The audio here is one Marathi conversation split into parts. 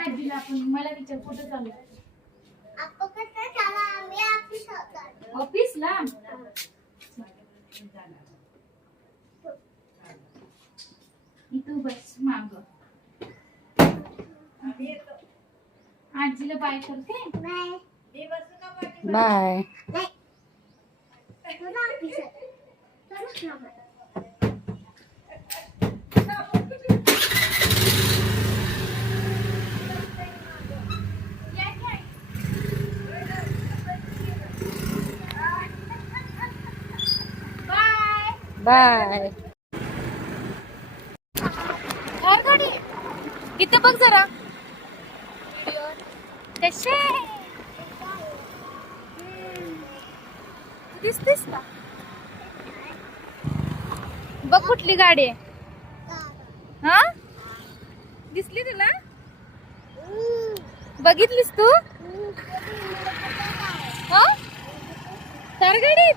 आजीला आपण मला विचार कुठं चालू ऑफिसला इथं बस माग आजीला बाय करते बाय. बाय. इथं बघ जरा कसे दिसतेस का बघ कुठली गाडी आहे हा दिसली तुला बघितलीस तू हा तर गाडीत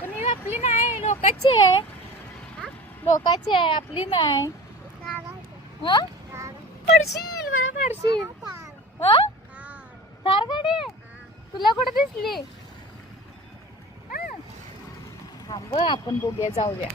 पण ही आपली नाही लोकांची आहे लोकांची आहे आपली नाही हा पडशील मला पडशील हा थार गाडी आहे तुला कुठे दिसली थांब आपण बघूया जाऊया